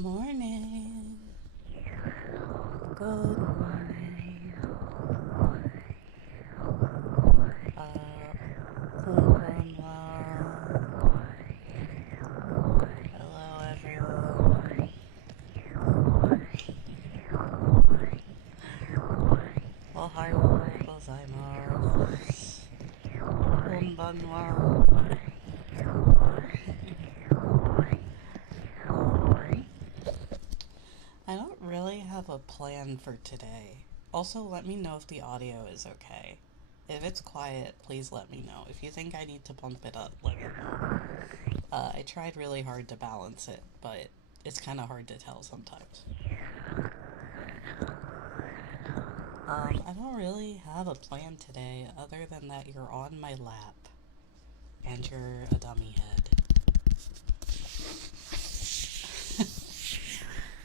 Morning. Good morning. Konbanwa. Hello, everyone. Ohayo gozaimasu. Konbanwa. I don't really have a plan for today. Also, let me know if the audio is okay. If it's quiet, please let me know. If you think I need to bump it up, let me know. I tried really hard to balance it, but it's kind of hard to tell sometimes. I don't really have a plan today other than that you're on my lap and you're a dummy head.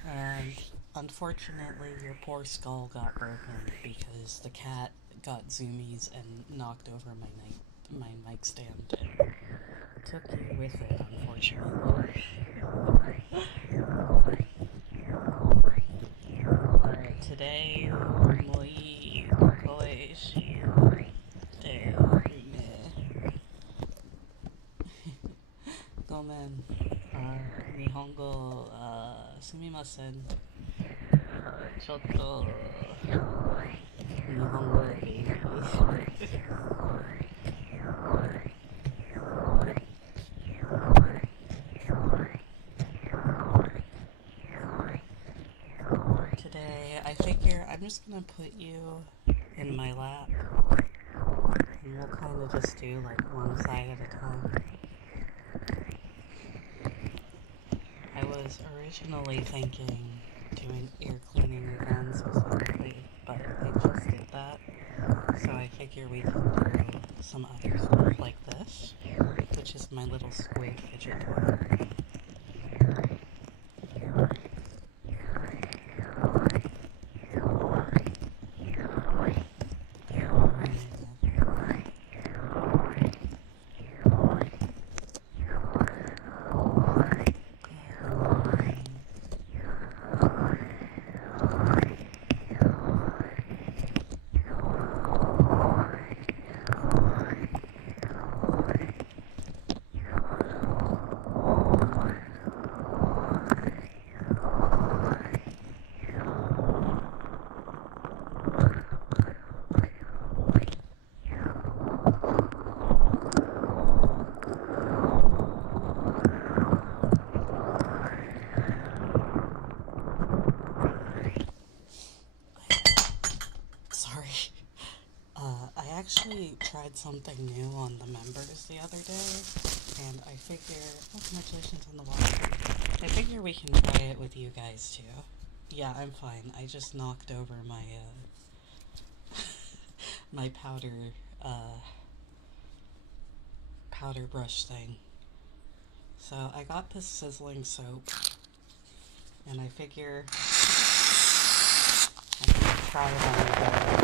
And unfortunately, your poor skull got broken because the cat got zoomies and knocked over my mic stand and took you with it, unfortunately. Today, moi koishi de ne. Gomen. Nihongo, sumimasen. Chotto. Nihongo baby. Today, I figure I'm just gonna put you in my lap and we'll kind of just do like one side at a time. I was originally thinking doing ear cleaning again specifically, but I just did that, so I figure we can do some other stuff like this, which is my little squid fidget toy. I actually tried something new on the members the other day, and I figure, oh, congratulations on the watch. I figure we can try it with you guys too. Yeah, I'm fine. I just knocked over my, my powder brush thing. So I got this sizzling soap, and I figure I'm gonna try it on you guys.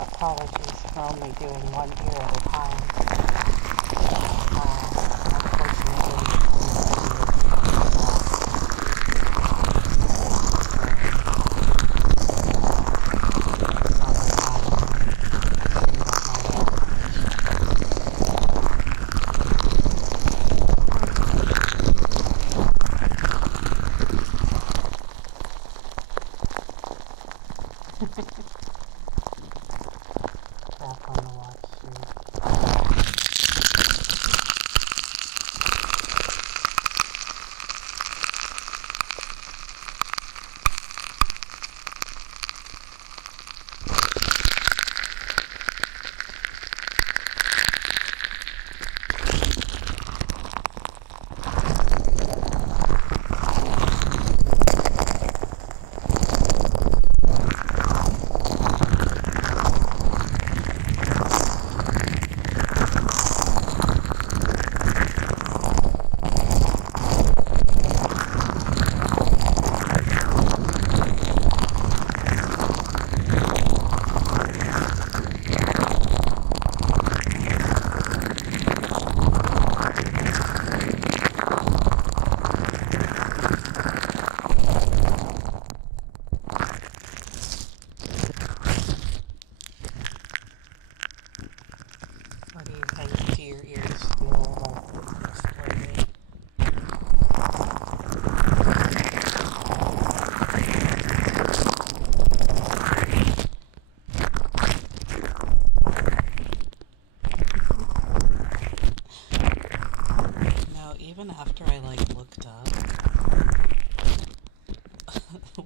Apologies for only doing one ear at a time. Unfortunately, even after I like looked up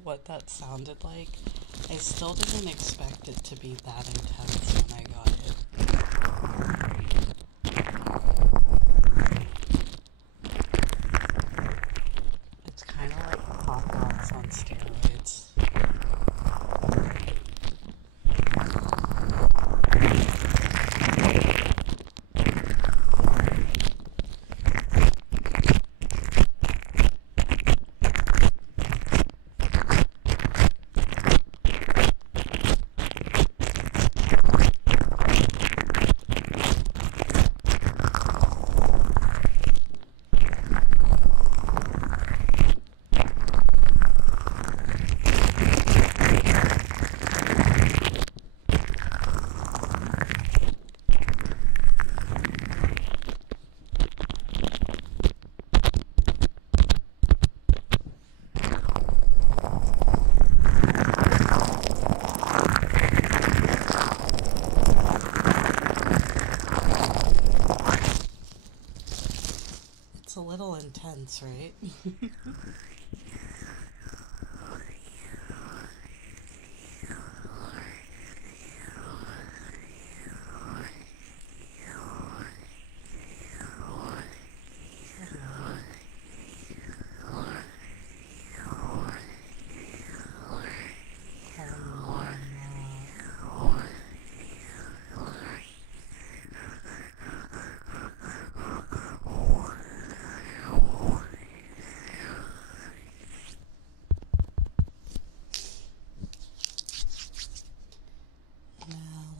what that sounded like, I still didn't expect it to be that intense when I got it. It's kind of like Pop Rocks on steroids. It's a little intense, right?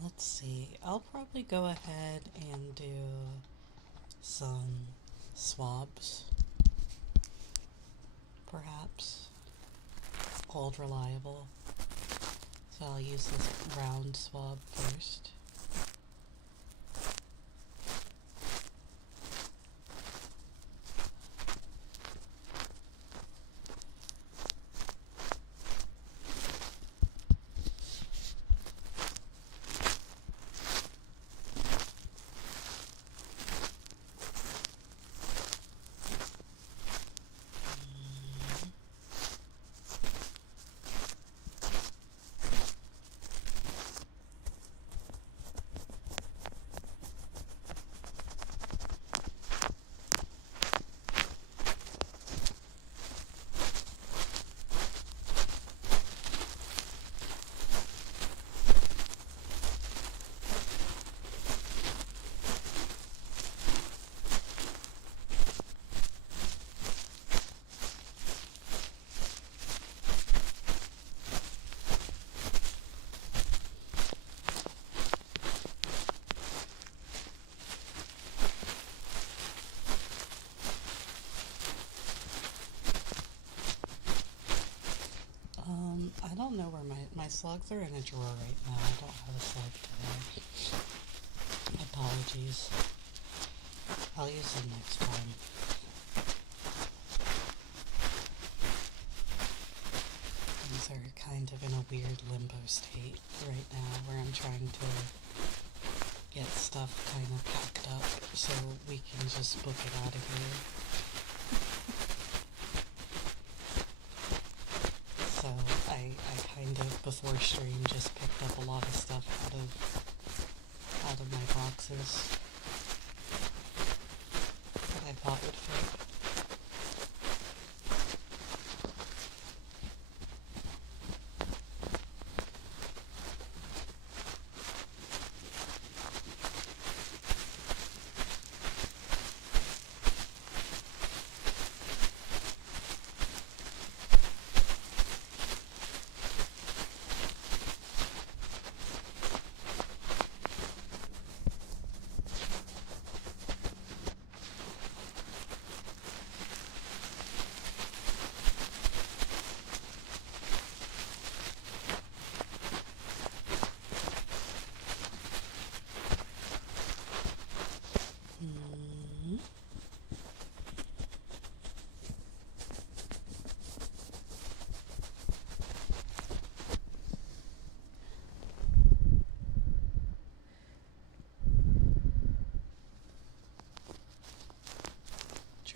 Let's see. I'll probably go ahead and do some swabs, perhaps. Old reliable. So I'll use this round swab first. I don't know where my slugs are in a drawer right now. I don't have a slug today. Apologies. I'll use them next time. Things are kind of in a weird limbo state right now where I'm trying to get stuff kind of packed up so we can just book it out of here. So I kind of, before stream, just picked up a lot of stuff out of my boxes that I thought would fit.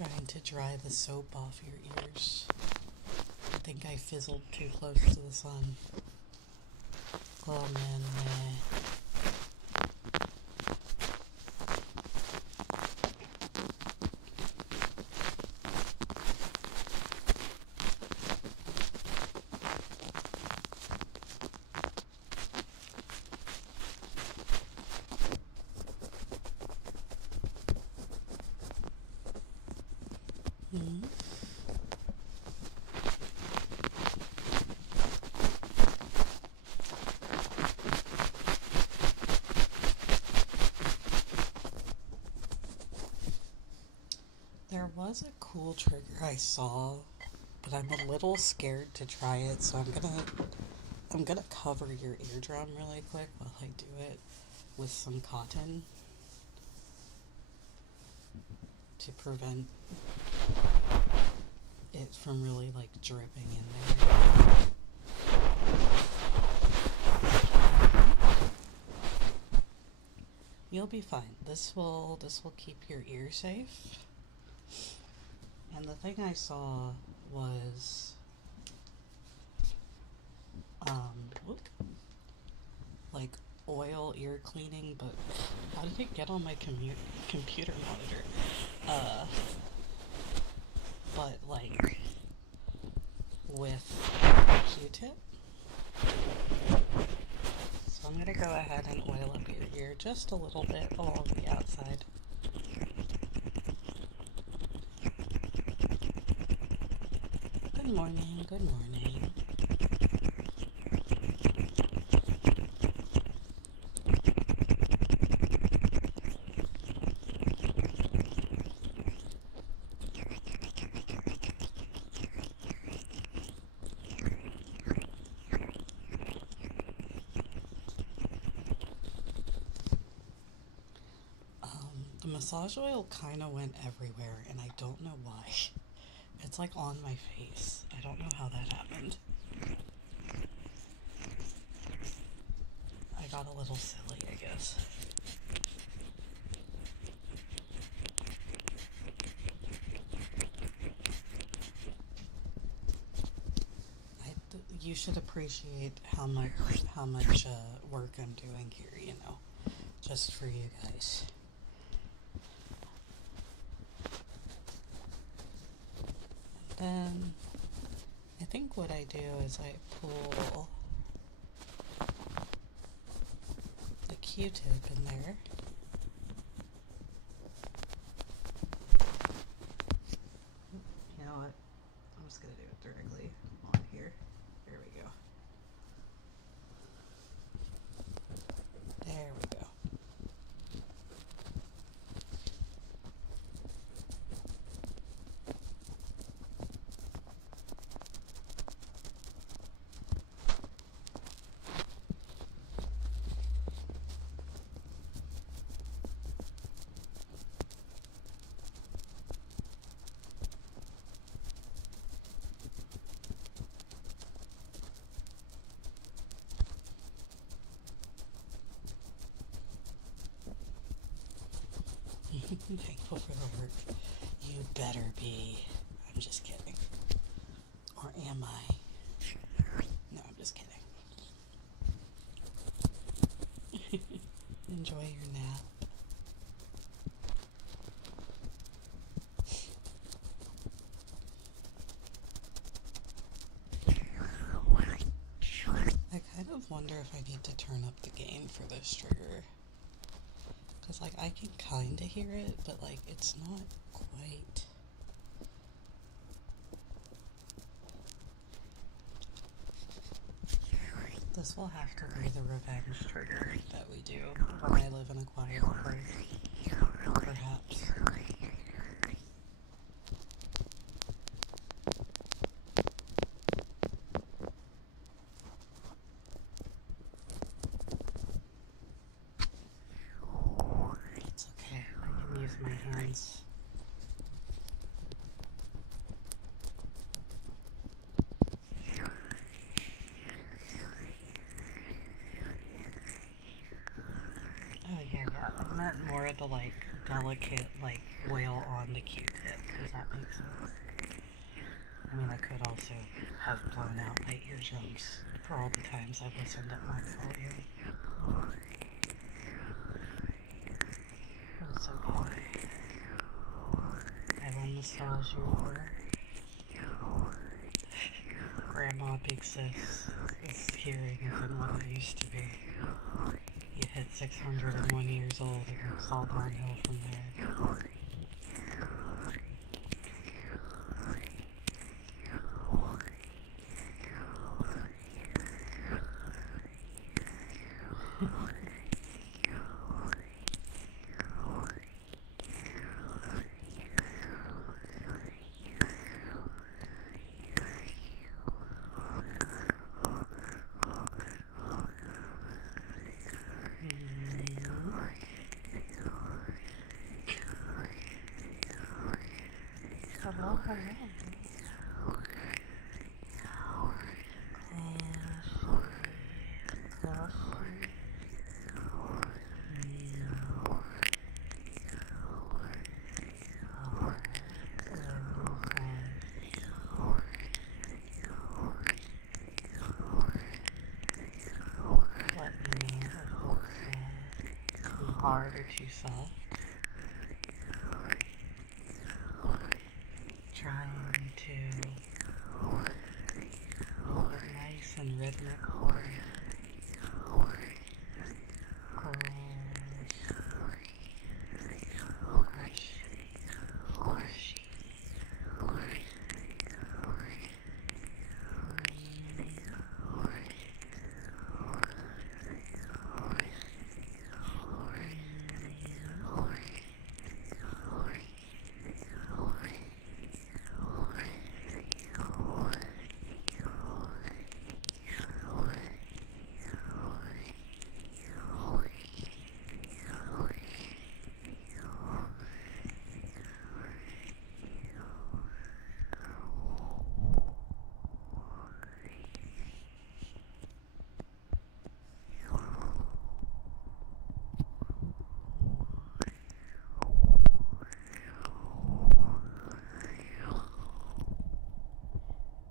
Trying to dry the soap off your ears. I think I fizzled too close to the sun. Oh man, hmm. There was a cool trigger I saw, but I'm a little scared to try it, so I'm gonna cover your eardrum really quick while I do it with some cotton to prevent it from really like dripping in there. You'll be fine. This will keep your ear safe. And the thing I saw was like oil ear cleaning, but how did it get on my computer monitor? But like with Q-tip. So I'm gonna go ahead and oil up your ear just a little bit along the outside. Good morning, good morning. The massage oil kind of went everywhere, and I don't know why. It's like on my face. I don't know how that happened. I got a little silly, I guess. You should appreciate how much work I'm doing here, you know, just for you guys. Then I think what I do is I pull the Q-tip in there. You know what? I'm just gonna do it directly on here. There we go. There we go. I'm thankful for the work. You better be. I'm just kidding. Or am I? No, I'm just kidding. Enjoy your nap. I kind of wonder if I need to turn up the gain for this trigger. Because, like, I can kind of hear it, but, like, it's not quite. This will have to be the revenge trigger that we do when I live in a quiet place. Perhaps. It's okay. I can use my hands. Oh yeah, I meant more of the like delicate, like, oil on the Q-tip. Does that make sense? I mean, I could also have blown out my eardrums for all the times I've listened at my volume. But it's okay. I will massage your Grandma Big Sis. This hearing isn't what it used to be. You hit 601 years old and it's all downhill from there. Hello, hello. Let me know if it's too hard or too soft. Trying to hold it nice and rhythmic for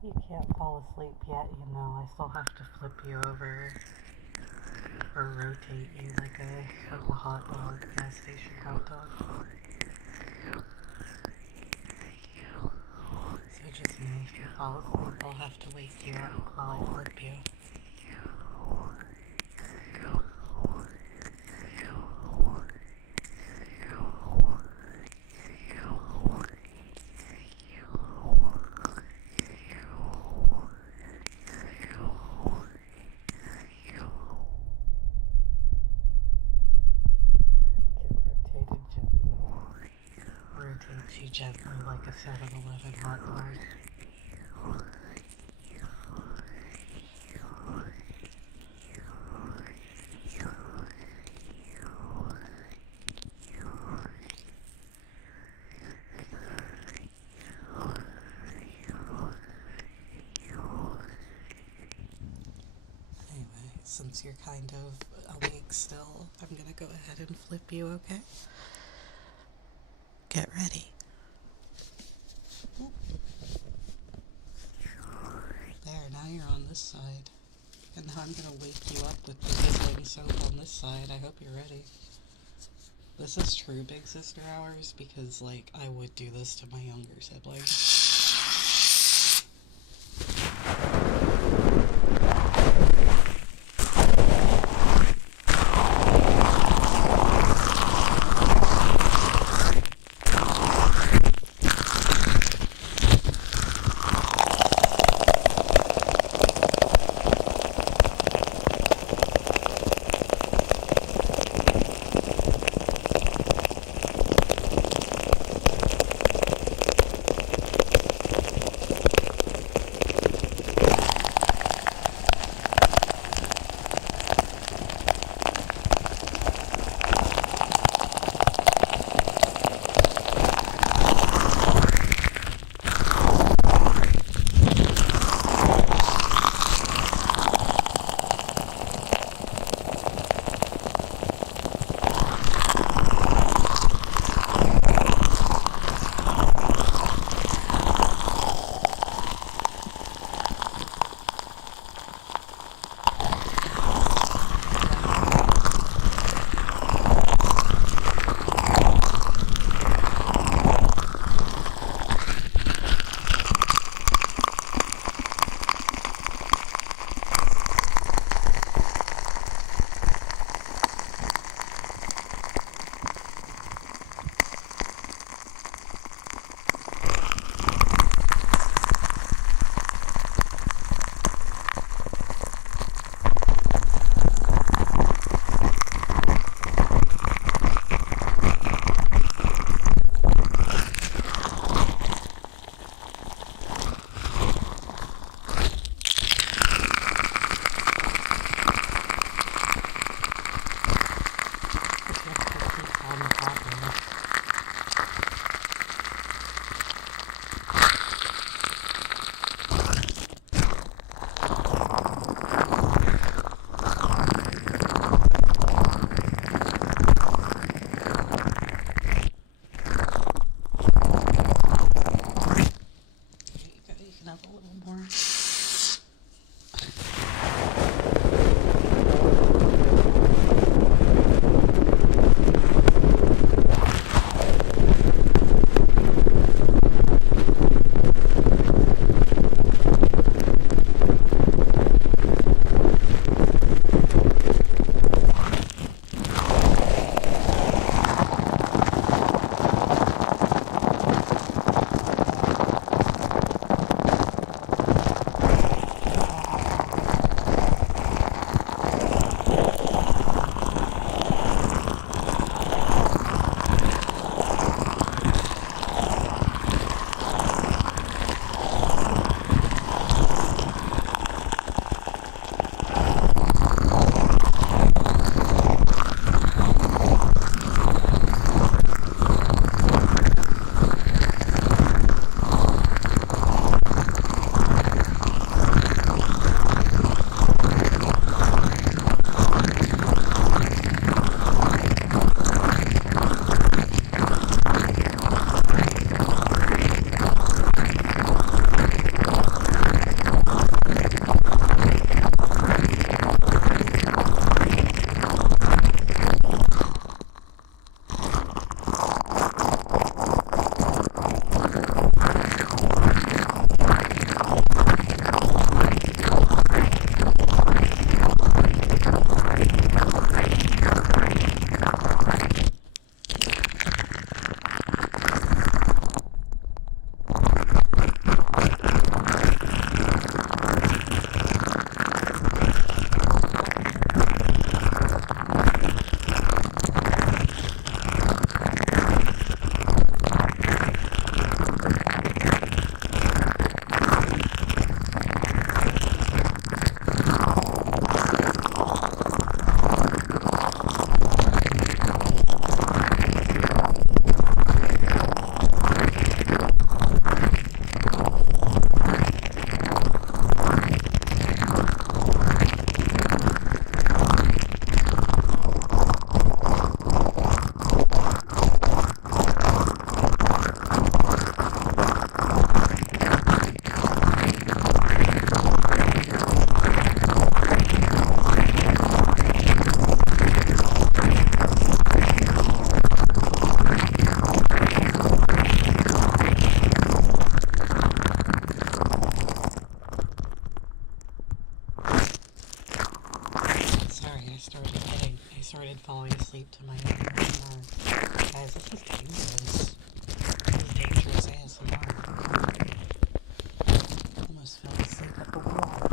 You can't fall asleep yet, you know. I still have to flip you over or rotate you like a hot dog, gas station hot dog. So just know if you fall asleep, I'll have to wake you up while I flip you. Rotate you gently like a 7-Eleven hot dog. Anyway, since you're kind of awake still, I'm gonna go ahead and flip you, okay? Get ready. There, now you're on this side. And now I'm gonna wake you up with the sizzling soap on this side. I hope you're ready. This is true big sister hours because, like, I would do this to my younger siblings. falling asleep to my own ASMR. Guys, this is dangerous. This is dangerous ASMR. Almost fell asleep at the wall.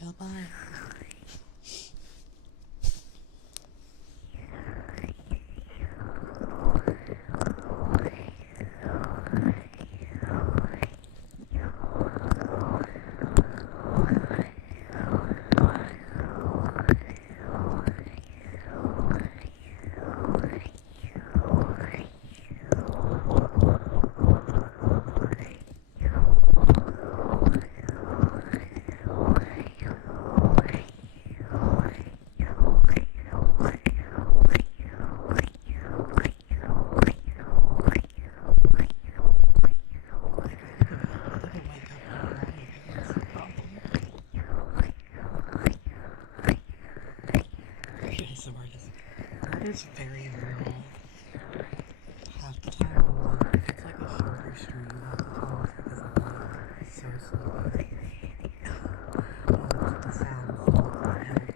Goodbye. It's very real. Half the time, it's like a shorter stream. Half the time, it's because I'm like so sleepy. The sounds of my head.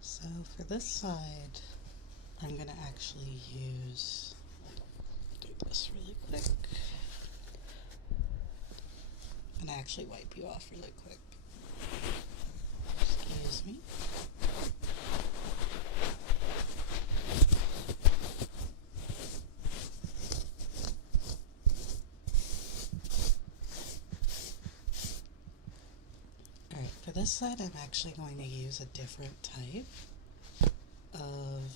So for this side, I'm gonna actually do this really quick. I'm gonna actually wipe you off really quick. Excuse me. Alright, for this side, I'm actually going to use a different type of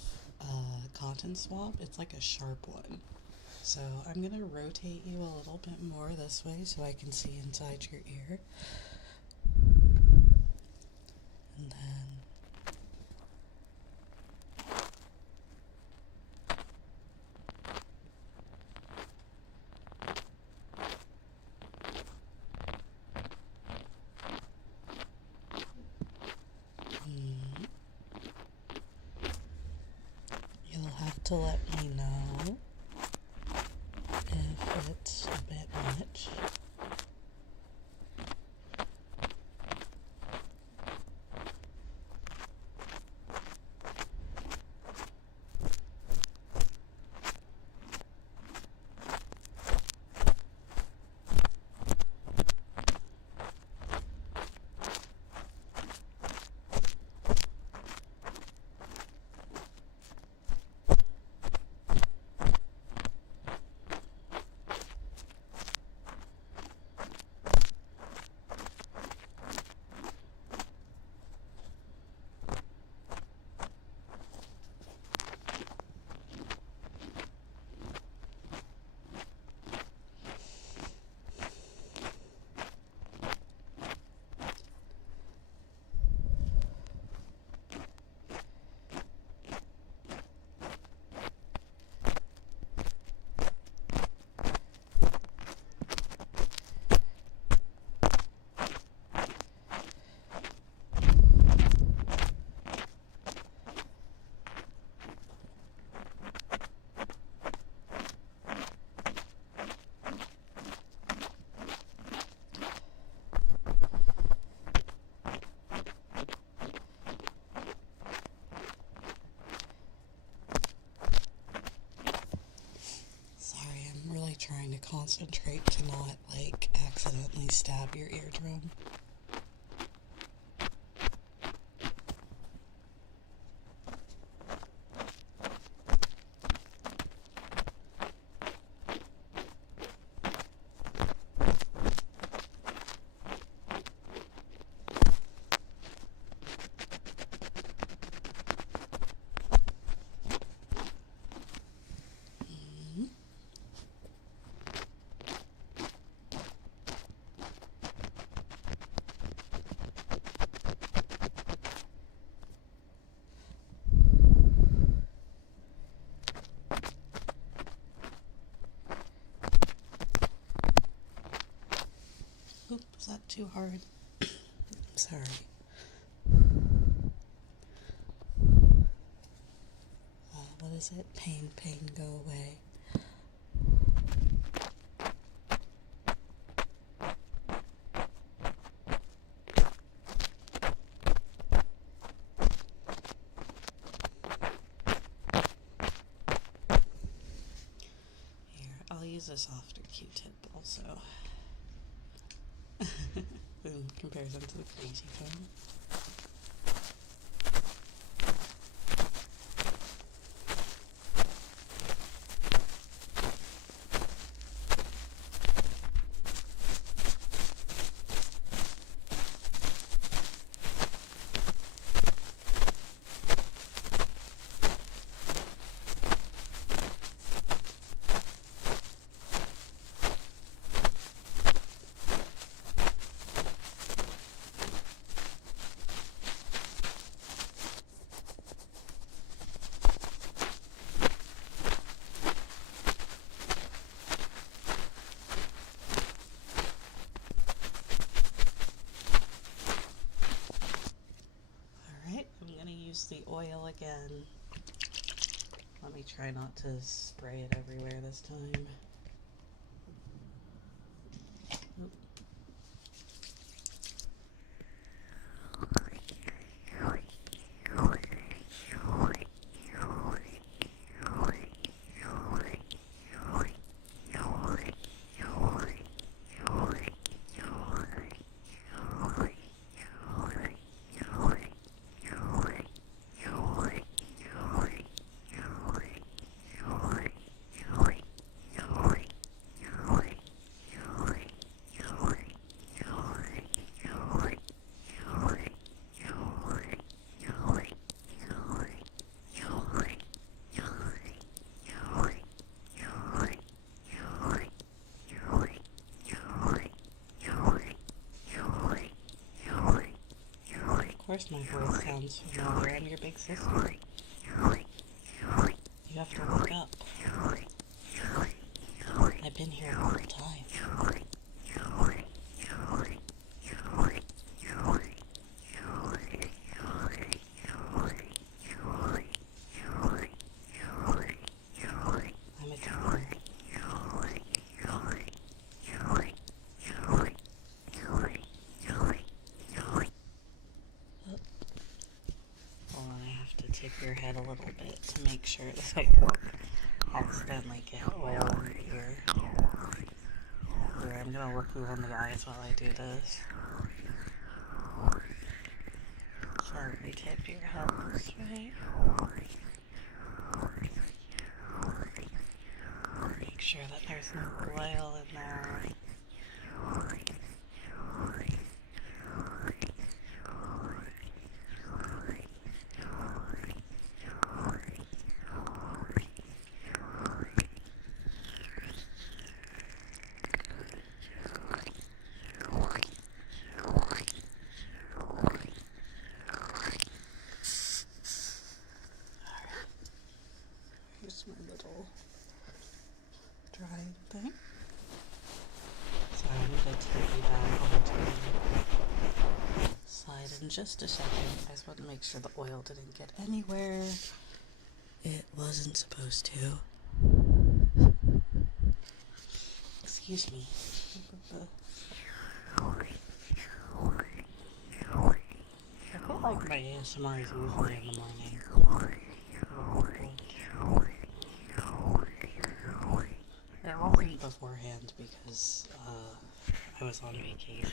cotton swab. It's like a sharp one. So I'm going to rotate you a little bit more this way so I can see inside your ear. And then you'll have to let me know if it's a bit much. stab your eardrum? Oop, was that too hard? I'm sorry. What is it? Pain, pain, go away. Here, I'll use a softer Q-tip also. In comparison to the crazy foam. Use the oil again. Let me try not to spray it everywhere this time. Oop. Of course my voice sounds familiar. I'm your big sister. You have to wake up. I've been here the whole time. I'm a dreamer. Tip your head a little bit to make sure that I don't accidentally get oil in your ear. Here, I'm gonna look you in the eyes while I do this. Gently tip your head this way. Make sure that there's no oil in there. My little drying thing. So I'm going to take you back onto the side in just a second. I just want to make sure the oil didn't get anywhere it wasn't supposed to. Excuse me. I feel like my ASMR is usually in the morning. It wasn't beforehand because I was on vacation.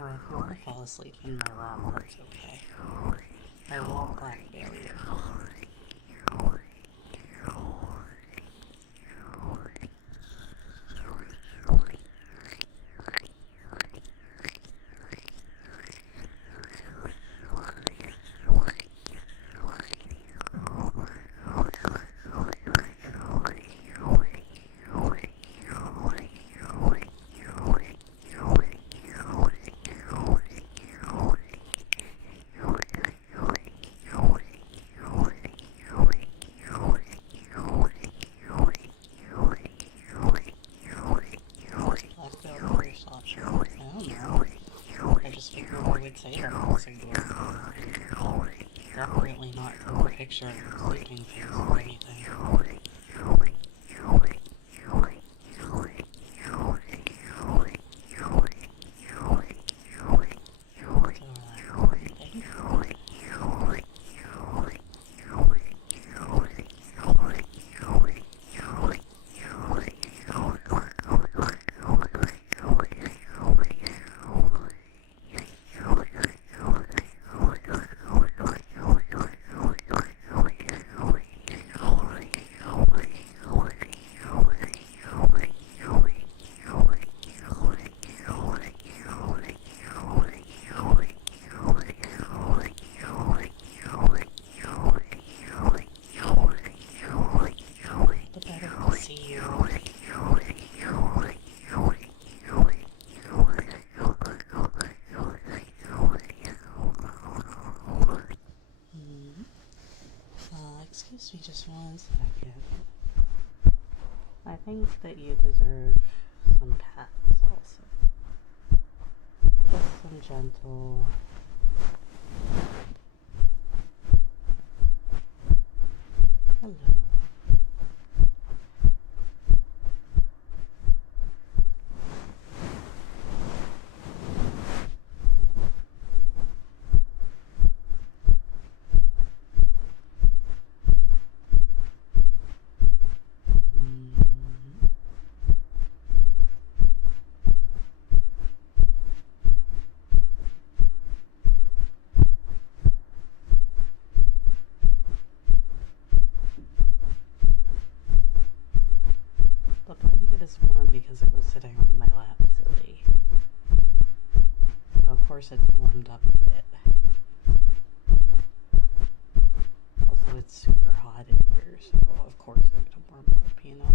Or if you want to fall asleep in my lap, that's okay. I won't blackmail you. I just figured I would say that on singular. Definitely not from the picture of a sleeping face or anything. Excuse me just one second. I think that you deserve some pats also. Just some gentle... Hello. The blanket is warm because it was sitting on my lap, silly. So of course it's warmed up a bit. Also it's super hot in here, so of course it's gonna warm up, you know?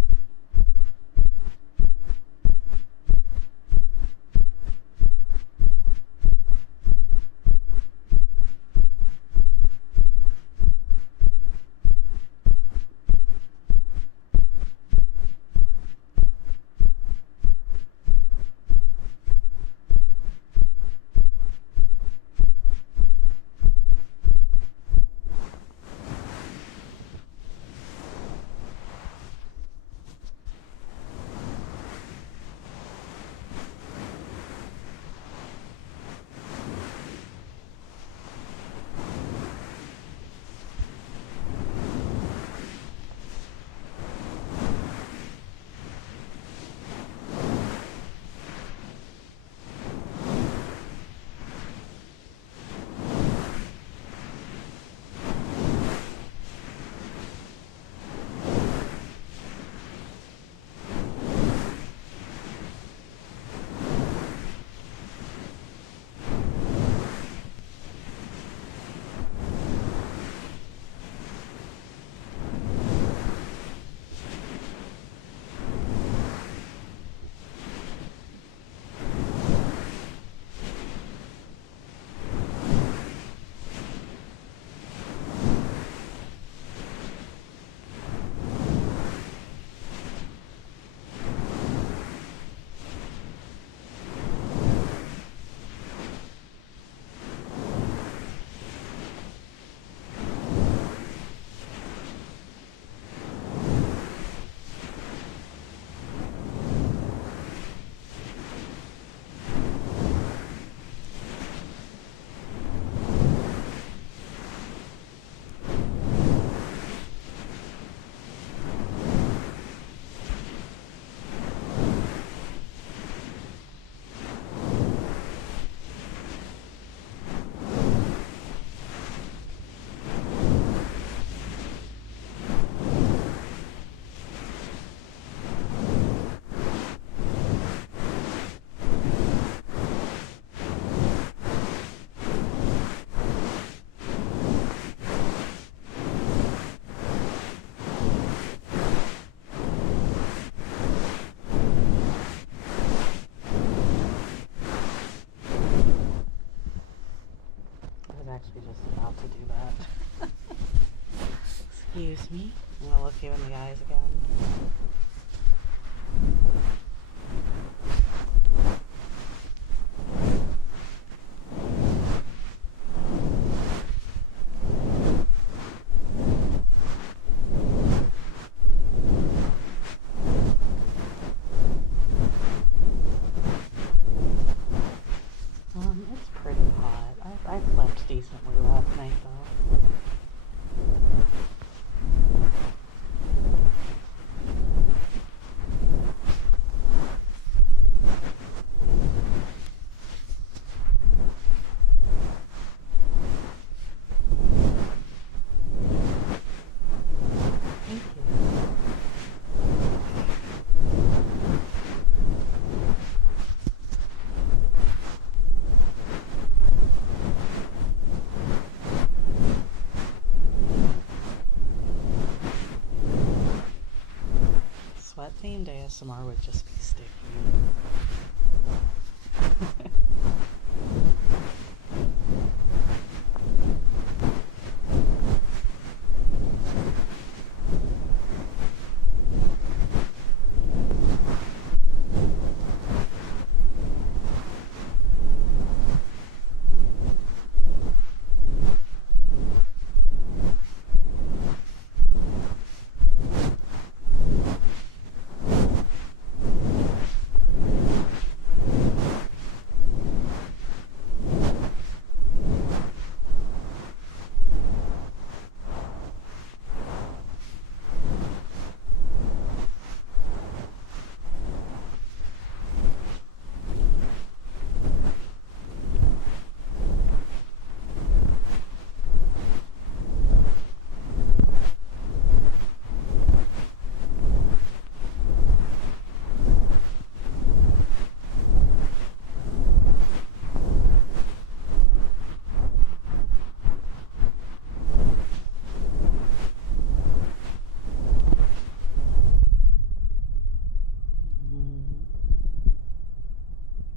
Excuse me. I'm gonna look you in the eyes again. It's pretty hot. I slept decently last night though. Thank you. Sweat-themed ASMR would just be sticky.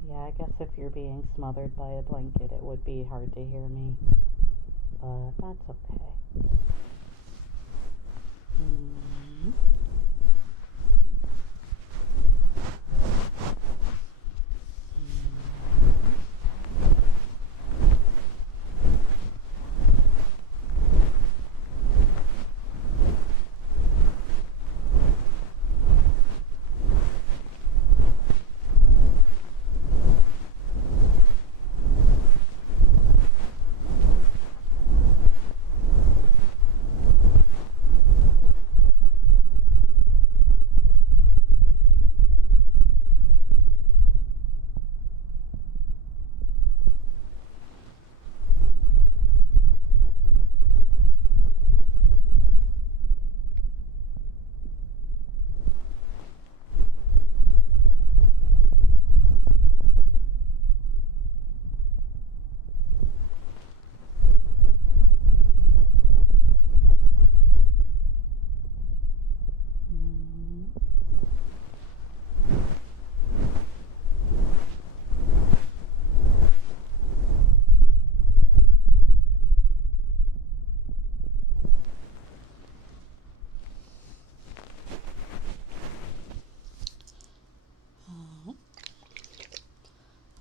Yeah, I guess if you're being smothered by a blanket, it would be hard to hear me. But that's okay. Mm.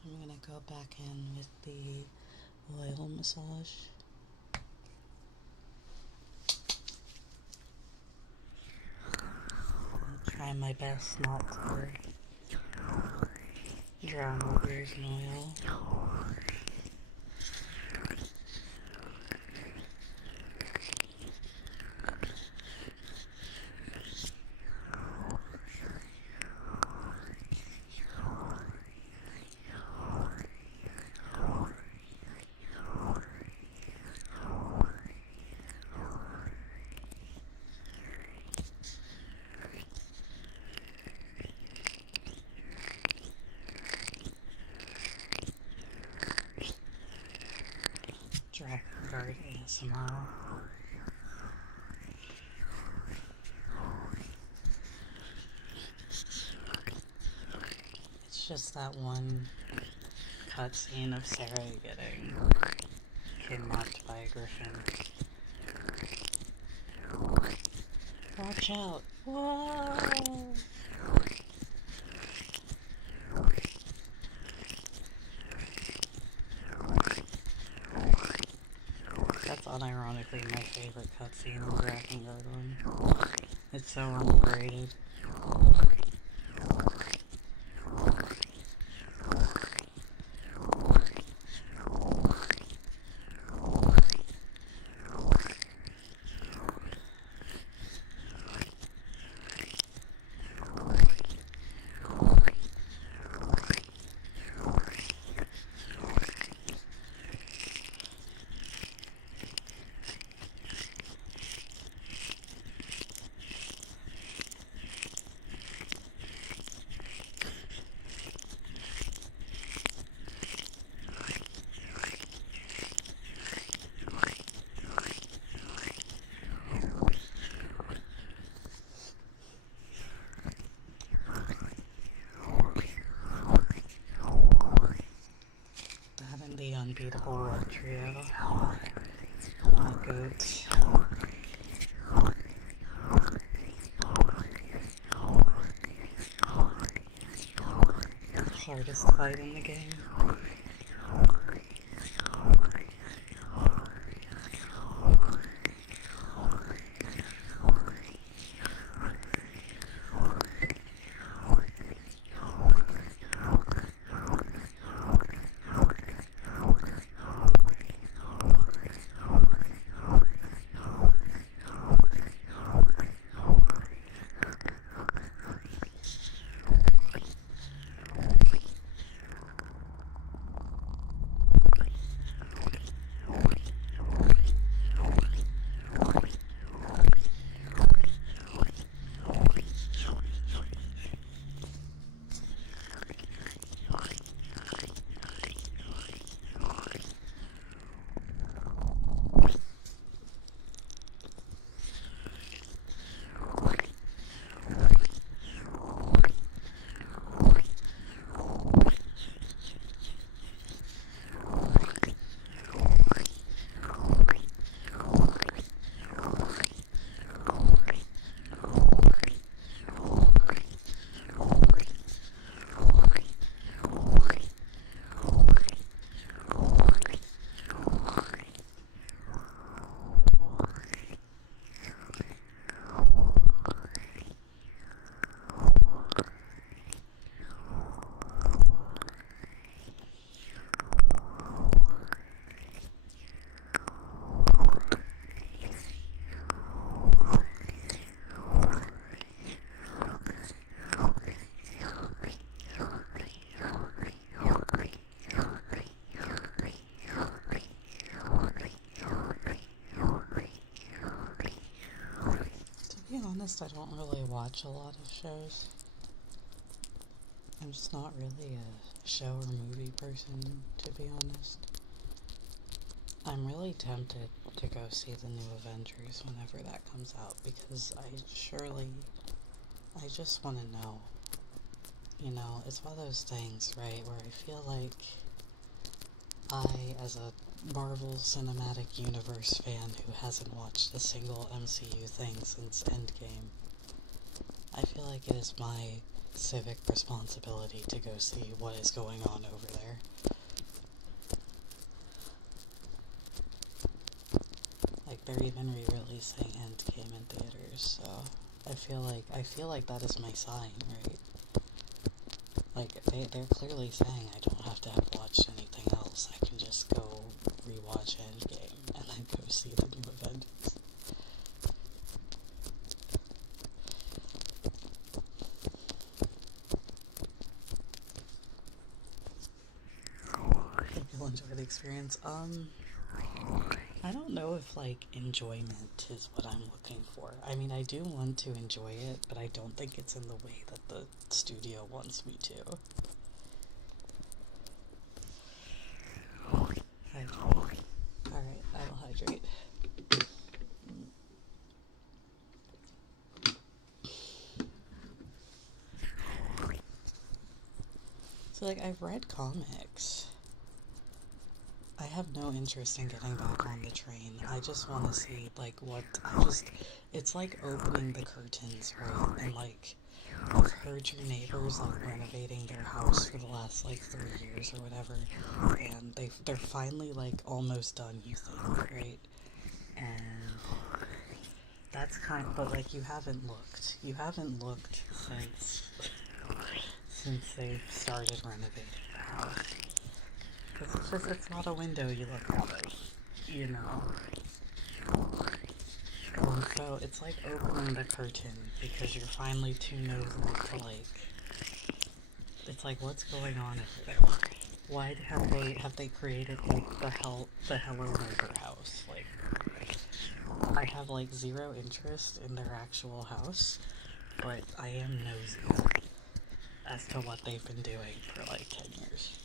I'm gonna go back in with the oil massage. I'll try my best not to drown my ears in oil. Dragon ASMR. It's just that one cutscene of Sarah getting kidnapped by a griffin. Watch out. Whoa. That's unironically my favorite cutscene in the ENGuard one. It's so underrated. The unbeatable love trio. My goats. Hardest fight in the game. I don't really watch a lot of shows. I'm just not really a show or movie person, to be honest. I'm really tempted to go see the new Avengers whenever that comes out, because I just want to know. You know, it's one of those things, right, where I feel like I, as a Marvel Cinematic Universe fan who hasn't watched a single MCU thing since Endgame, I feel like it is my civic responsibility to go see what is going on over there. Like, they're even re-releasing Endgame in theaters, so I feel like that is my sign, right? Like, they're clearly saying I don't have to have watched anything else. I can just go rewatch Endgame and then go see the new Avengers. Hope you'll enjoy the experience. I don't know if, like, enjoyment is what I'm looking for. I mean, I do want to enjoy it, but I don't think it's in the way that the studio wants me to. Hydrate. Alright, I will hydrate. So, like, I've read comics. I have no interest in getting back on the train. I just want to see, like, it's like opening the curtains, right? And, like, I've heard your neighbors, like, renovating their house for the last, like, 3 years or whatever, and they're finally, like, almost done, you think, right? And that's but, like, you haven't looked. You haven't looked since they started renovating the house. Because it's not a window you look out of, you know? And so it's like opening the curtain because you're finally too nosy to, like, it's like, what's going on over there? Why have they created, like, the Hello Neighbor house? Like, I have, like, zero interest in their actual house, but I am nosy as to what they've been doing for, like, 10 years.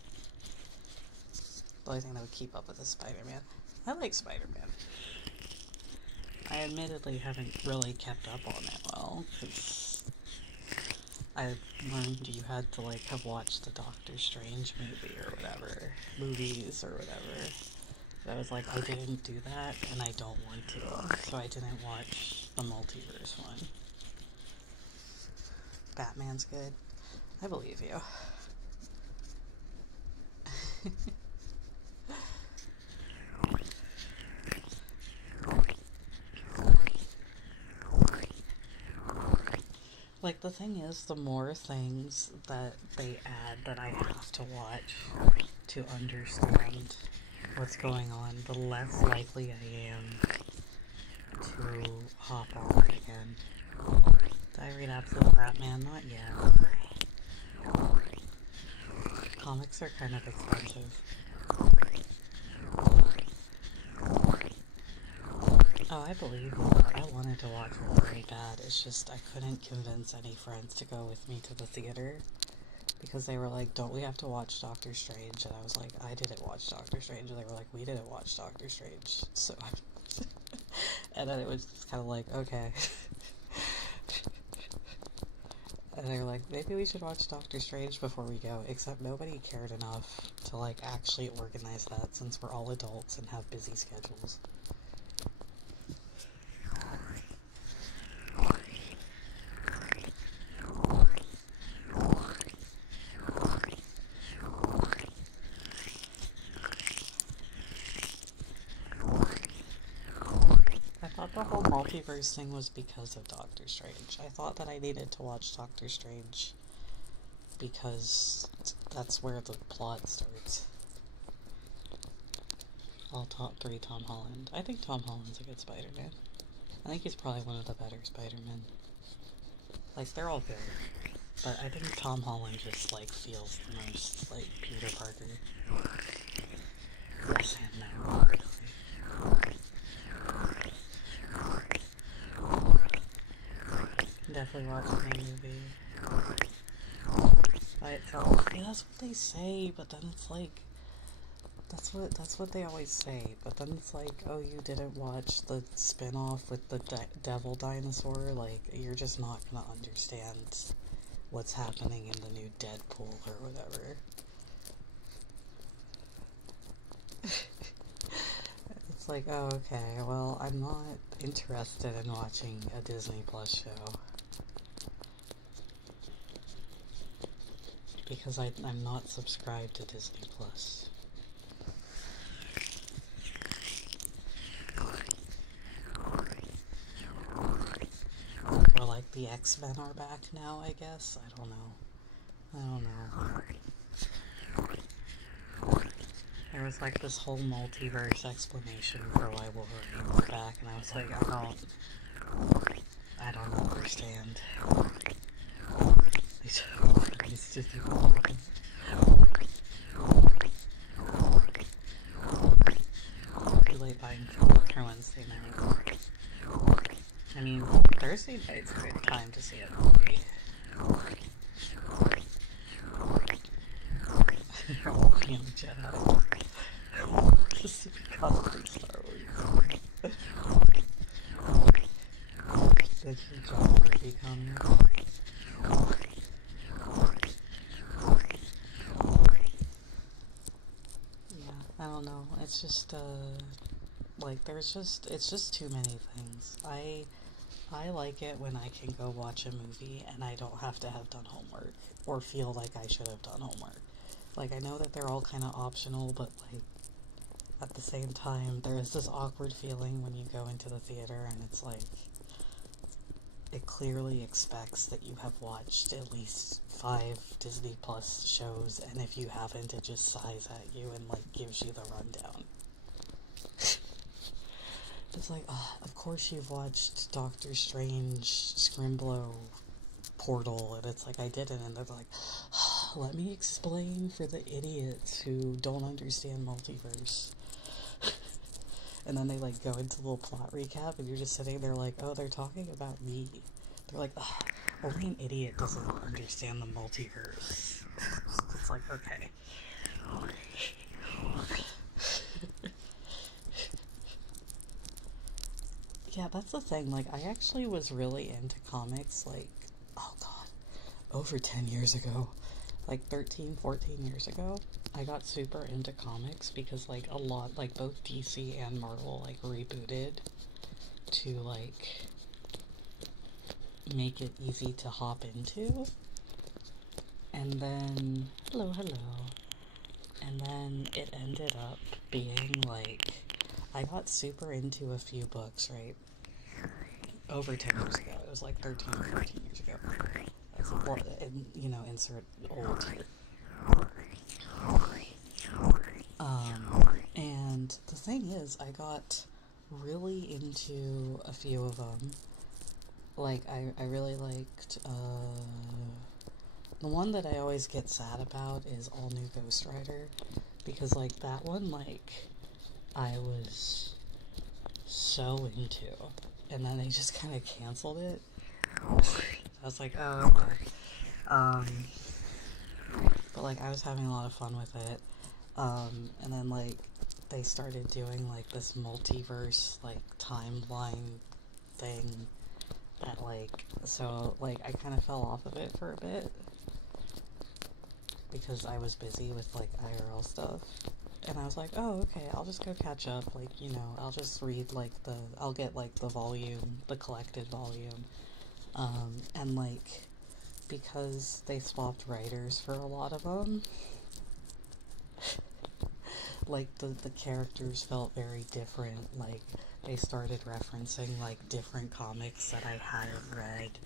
The only thing that would keep up with is Spider-Man. I like Spider-Man. I admittedly haven't really kept up on it well, because I learned you had to, like, have watched the Doctor Strange movies or whatever. So I was like, I didn't do that, and I don't want to, so I didn't watch the multiverse one. Batman's good. I believe you. Like, the thing is, the more things that they add that I have to watch to understand what's going on, the less likely I am to hop on it again. Did I read Absolute Batman? Not yet. Comics are kind of expensive. Oh, I believe you. I wanted to watch it very bad. It's just I couldn't convince any friends to go with me to the theater because they were like, don't we have to watch Doctor Strange? And I was like, I didn't watch Doctor Strange. And they were like, we didn't watch Doctor Strange. So and then it was just kind of like, okay. And they were like, maybe we should watch Doctor Strange before we go, except nobody cared enough to, like, actually organize that since we're all adults and have busy schedules. The whole multiverse thing was because of Doctor Strange. I thought that I needed to watch Doctor Strange because that's where the plot starts. All top 3 Tom Holland. I think Tom Holland's a good Spider-Man. I think he's probably one of the better Spider-Men. Like, they're all good. But I think Tom Holland just, like, feels the most like Peter Parker. Yes and no. Definitely watch the movie by itself. Yeah, that's what they say, but then it's like that's what they always say. But then it's like, oh, you didn't watch the spin-off with the devil dinosaur. Like, you're just not gonna understand what's happening in the new Deadpool or whatever. It's like, oh, okay, well, I'm not interested in watching a Disney Plus show. Because I'm not subscribed to Disney Plus. Or like the X-Men are back now, I guess? I don't know. There was like this whole multiverse explanation for why Wolverine was back, and I was like, I don't understand. It's just too late buying for Wednesday night. I mean, Thursday night's a good time to see a movie. You're all young Jedi. Just to be cosplay Star Wars. Did you John Brady come? it's just, like, it's just too many things. I like it when I can go watch a movie and I don't have to have done homework or feel like I should have done homework. Like, I know that they're all kind of optional, but, like, at the same time, there is this awkward feeling when you go into the theater and it's like, it clearly expects that you have watched at least 5 Disney Plus shows, and if you haven't, it just sighs at you and, like, gives you the rundown. It's like, of course you've watched Doctor Strange, Scrimblow, Portal, and it's like, I didn't, and they're like, let me explain for the idiots who don't understand multiverse. And then they, like, go into a little plot recap, and you're just sitting there like, oh, they're talking about me. They're like, only an idiot doesn't understand the multiverse. It's like, okay. Yeah, that's the thing, like, I actually was really into comics, like, oh god, over 10 years ago. Like, 13, 14 years ago. I got super into comics because, like, a lot, like, both DC and Marvel, like, rebooted to, like, make it easy to hop into. And then, hello, and then it ended up being, like, I got super into a few books, right? Over 10 years ago. It was like 13 or 14 years ago. That's and, you know, insert old here. And the thing is, I got really into a few of them. Like, I really liked, the one that I always get sad about is All New Ghost Rider. Because, like, that one, like, I was so into. And then they just kind of canceled it. I was like, oh, okay. But, like, I was having a lot of fun with it. And then, like, they started doing, like, this multiverse, like, timeline thing that, like, so, like, I kind of fell off of it for a bit because I was busy with, like, IRL stuff. And I was like, oh, okay, I'll just go catch up, like, you know, I'll just read, like, I'll get, like, the volume, the collected volume. And, like, because they swapped writers for a lot of them, like, the characters felt very different. Like, they started referencing, like, different comics that I hadn't read.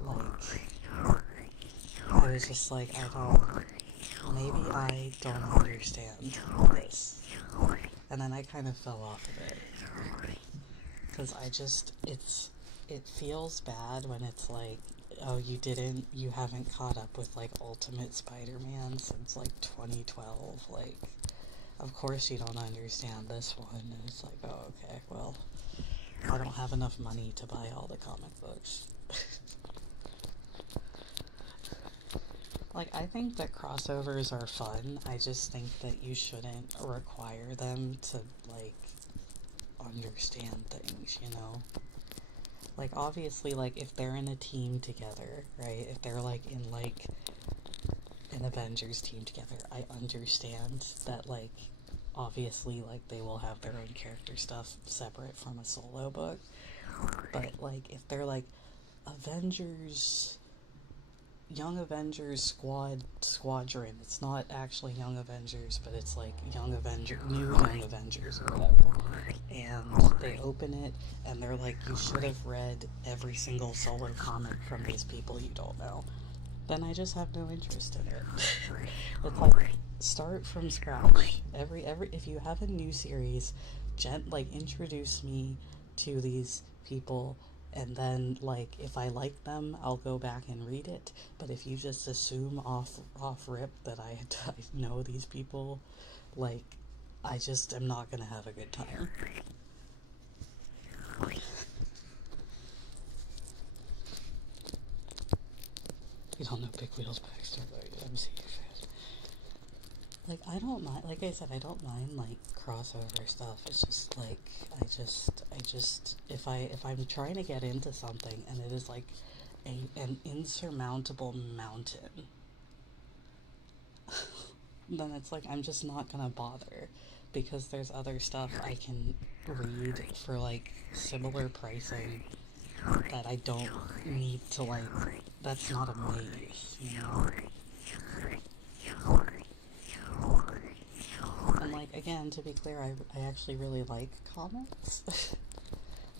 Like, I was just like, maybe I don't understand this. And then I kind of fell off of it. Because it feels bad when it's like, oh, you haven't caught up with, like, Ultimate Spider-Man since, like, 2012. Like, of course you don't understand this one. And it's like, oh, okay, well, I don't have enough money to buy all the comic books. Like, I think that crossovers are fun. I just think that you shouldn't require them to, like, understand things, you know? Like, obviously, like, if they're in a team together, right? If they're, like, in, like, an Avengers team together, I understand that, like, obviously, like, they will have their own character stuff separate from a solo book. But, like, if they're, like, Young Avengers Squadron. It's not actually Young Avengers, but it's like New Young Avengers or whatever. And they open it, and they're like, you should have read every single solo comic from these people you don't know. Then I just have no interest in it. It's like, start from scratch. If you have a new series, introduce me to these people. And then, like, if I like them, I'll go back and read it. But if you just assume off rip that I know these people, like, I just am not gonna have a good time. You don't know Big Wheel's backstory, though. MCU fans. Like, I don't mind, like I said, I don't mind, like, crossover stuff. It's just, like, if I'm trying to get into something and it is, like, an insurmountable mountain, then it's like, I'm just not gonna bother. because there's other stuff I can read for like similar pricing that I don't need to like, that's not a maze, you know? And like, again, to be clear, I actually really like comics.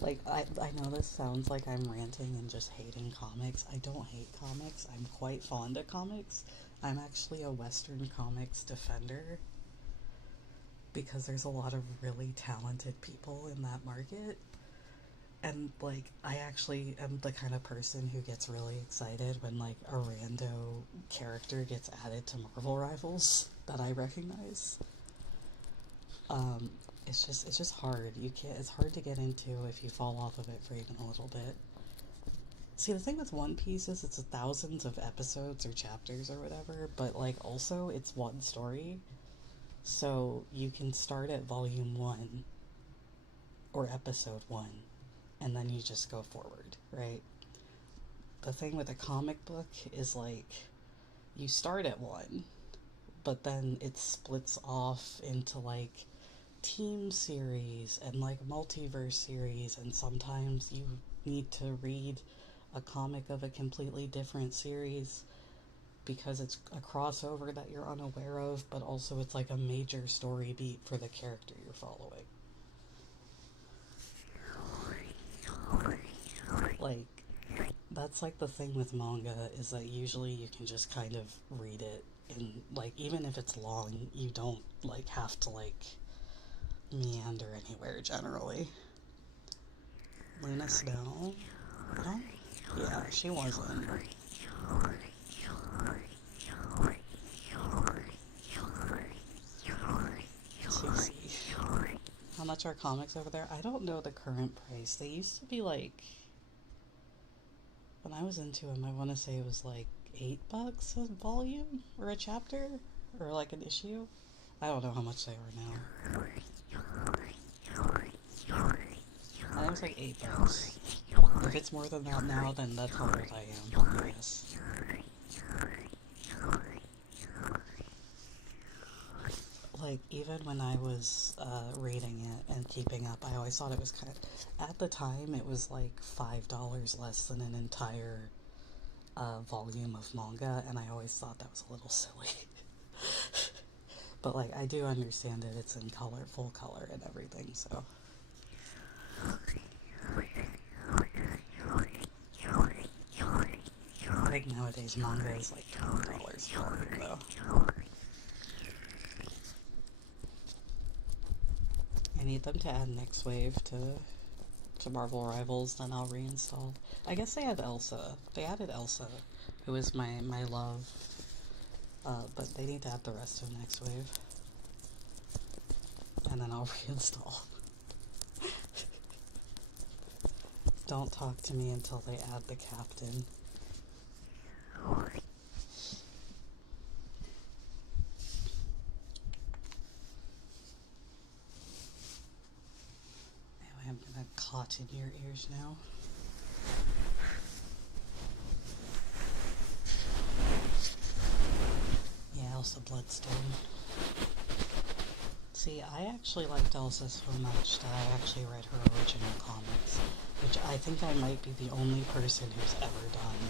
Like, I know this sounds like I'm ranting and just hating comics. I don't hate comics. I'm quite fond of comics. I'm actually a Western comics defender because there's a lot of really talented people in that market. And, like, I actually am the kind of person who gets really excited when, like, a rando character gets added to Marvel Rivals that I recognize. It's just hard. It's hard to get into if you fall off of it for even a little bit. See, the thing with One Piece is it's thousands of episodes or chapters or whatever, but, like, also it's one story. So you can start at volume 1 or episode 1 and then you just go forward, right? The thing with a comic book is, like, you start at 1, but then it splits off into, like, team series and, like, multiverse series, and sometimes you need to read a comic of a completely different series because it's a crossover that you're unaware of, but also it's like a major story beat for the character you're following. Like, that's like the thing with manga, is that usually you can just kind of read it, and, like, even if it's long, you don't, like, have to, like, meander anywhere generally. Luna Snow? Oh, yeah, she wasn't. CC. How much are comics over there? I don't know the current price. They used to be like, when I was into them, I want to say it was like $8 a volume or a chapter or like an issue. I don't know how much they are now. I think it was like $8. If it's more than that now, then that's how old I am, yes. Like, even when I was reading it and keeping up, I always thought it was kind of, at the time, it was like $5 less than an entire volume of manga, and I always thought that was a little silly. But, like, I do understand it. It's in color, full color and everything, so. I think nowadays manga is like $12 for it, though. I need them to add Next Wave to Marvel Rivals, then I'll reinstall. I guess they have Elsa. They added Elsa, who is my love. But they need to add the rest of Next Wave. And then I'll reinstall. Don't talk to me until they add the captain. Anyway, I'm gonna clutch in your ears now. Yeah, Elsa Bloodstone. See, I actually liked Elsa so much that I actually read her original comics, which I think I might be the only person who's ever done.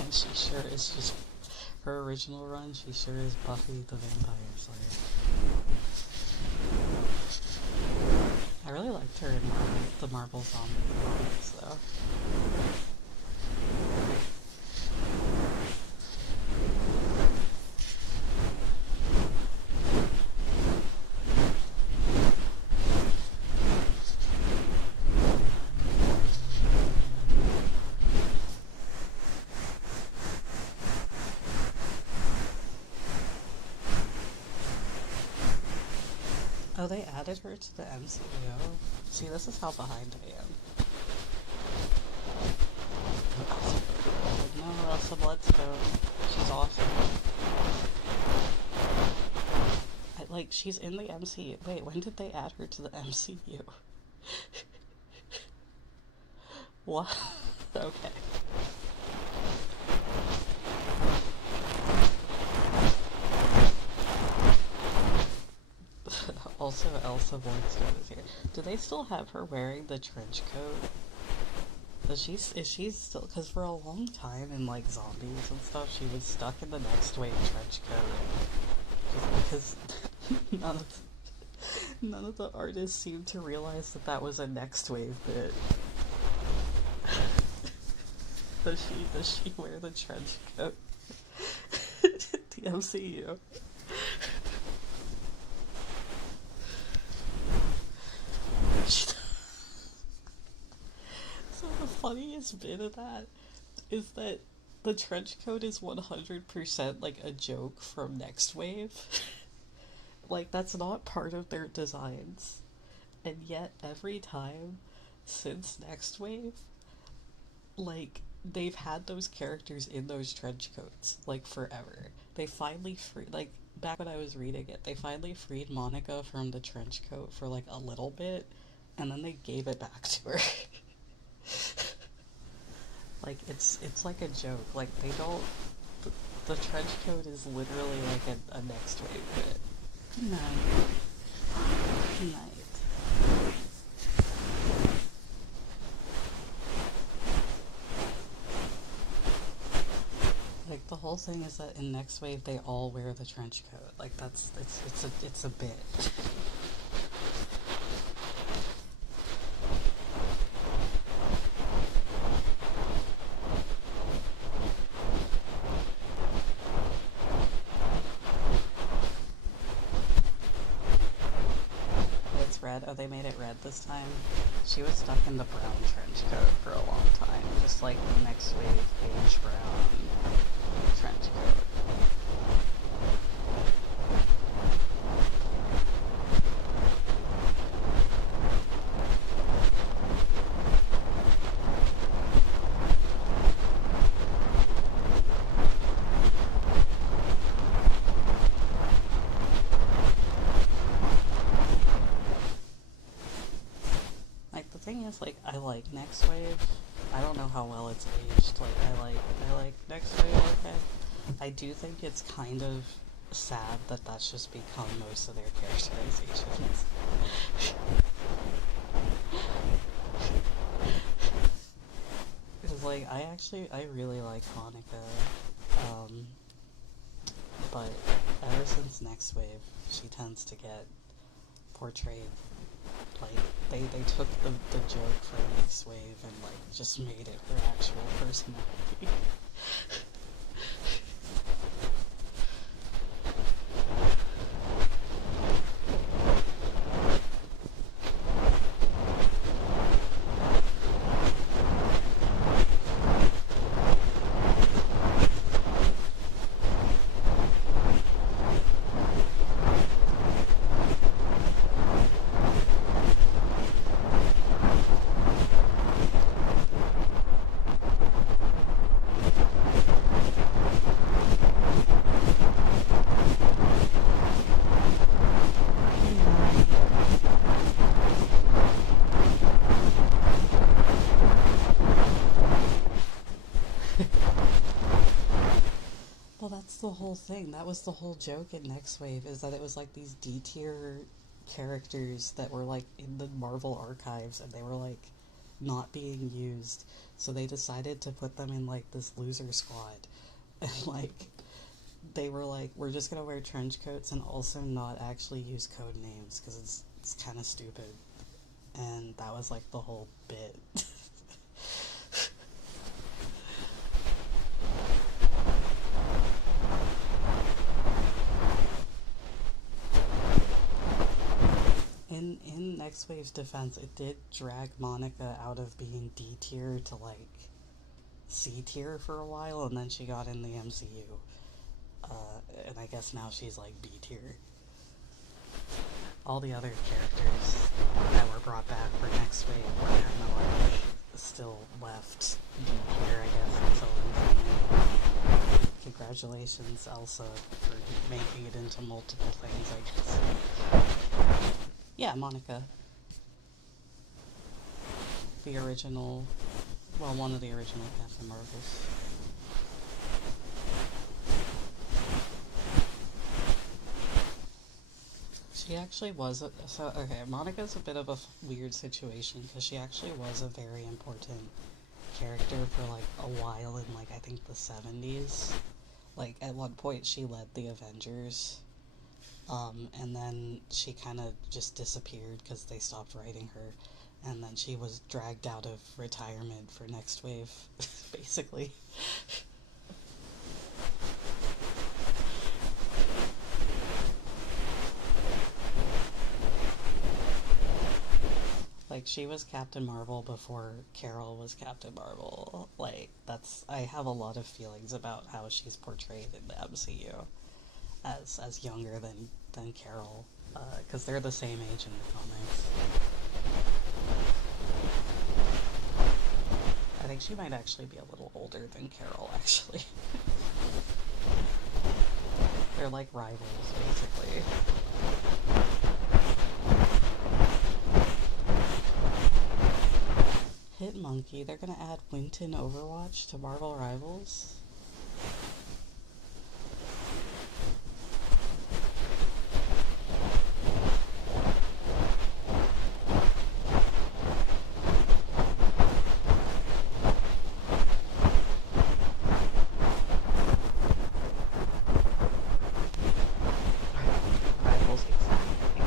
And she sure is just, her original run, she sure is Buffy the Vampire Slayer. I really liked her in the Marvel Zombie comics, though. Oh, they added her to the MCU. See, this is how behind I am. No, Elsa Bloodstone. She's awesome. She's in the MCU. Wait, when did they add her to the MCU? What? Okay. Also, Elsa Bornstone is here. Do they still have her wearing the trench coat? Is she still? Because for a long time in like zombies and stuff, she was stuck in the next wave trench coat. Just because none of the artists seemed to realize that that was a next wave bit. Does she wear the trench coat? The MCU. So the funniest bit of that is that the trench coat is 100% like a joke from Next Wave. Like, that's not part of their designs. And yet, every time since Next Wave, like, they've had those characters in those trench coats, like, forever. They finally like, back when I was reading it, they finally freed Monica from the trench coat for, like, a little bit, and then they gave it back to her. Like, it's like a joke. Like, they don't... The trench coat is literally like a next wave bit. Good night. Good night. Like, the whole thing is that in Next Wave they all wear the trench coat. Like, it's a bit. Red. Oh, they made it red this time. She was stuck in the brown trench coat for a long time, just like the Next Wave beige brown trench coat. Like, I like Next Wave. I don't know how well it's aged. Like, I like Next Wave, okay. I do think it's kind of sad that that's just become most of their characterizations. Because, like, I really like Hanukkah. But ever since Next Wave, she tends to get portrayed like, they took the joke from Next Wave and, like, just made it her actual personality. The whole thing. That was the whole joke in Next Wave, is that it was like these D tier characters that were like in the Marvel archives and they were like not being used, so they decided to put them in like this loser squad, and like they were like, we're just gonna wear trench coats and also not actually use code names because it's kind of stupid, and that was like the whole bit. In Next Wave's defense, it did drag Monica out of being D tier to like C tier for a while, and then she got in the MCU. And I guess now she's like B tier. All the other characters that were brought back for Next Wave were kind of like still left B tier, I guess, until Infinite. Congratulations, Elsa, for making it into multiple things, I guess. Yeah, Monica. The original, well, one of the original Captain Marvels. She actually was okay, Monica's a bit of a weird situation because she actually was a very important character for like a while in like I think the 70s. Like at one point she led the Avengers. And then she kind of just disappeared because they stopped writing her. And then she was dragged out of retirement for Next Wave, basically. Like, she was Captain Marvel before Carol was Captain Marvel. Like, I have a lot of feelings about how she's portrayed in the MCU as younger than Carol, because they're the same age in the comics. I think she might actually be a little older than Carol, actually. They're like rivals, basically. Hitmonkey, they're gonna add Winton Overwatch to Marvel Rivals? Rivals, exactly.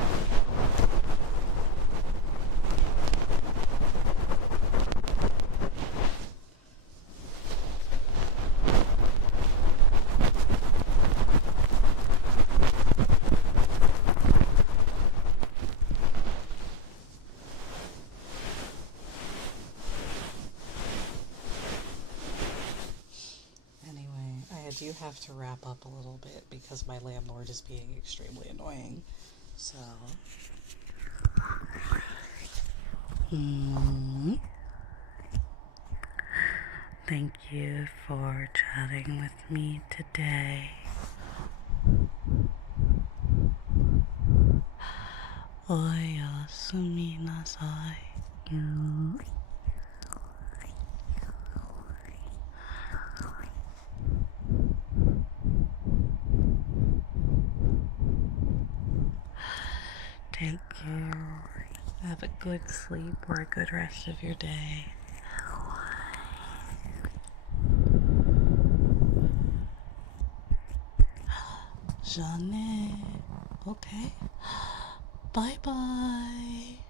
Anyway, I do have to wrap up a little bit because my landlord is being extremely annoying. So, thank you for chatting with me today. Oyasumi nasai. Take care. Have a good sleep or a good rest of your day. Jeanne. Okay. Bye bye.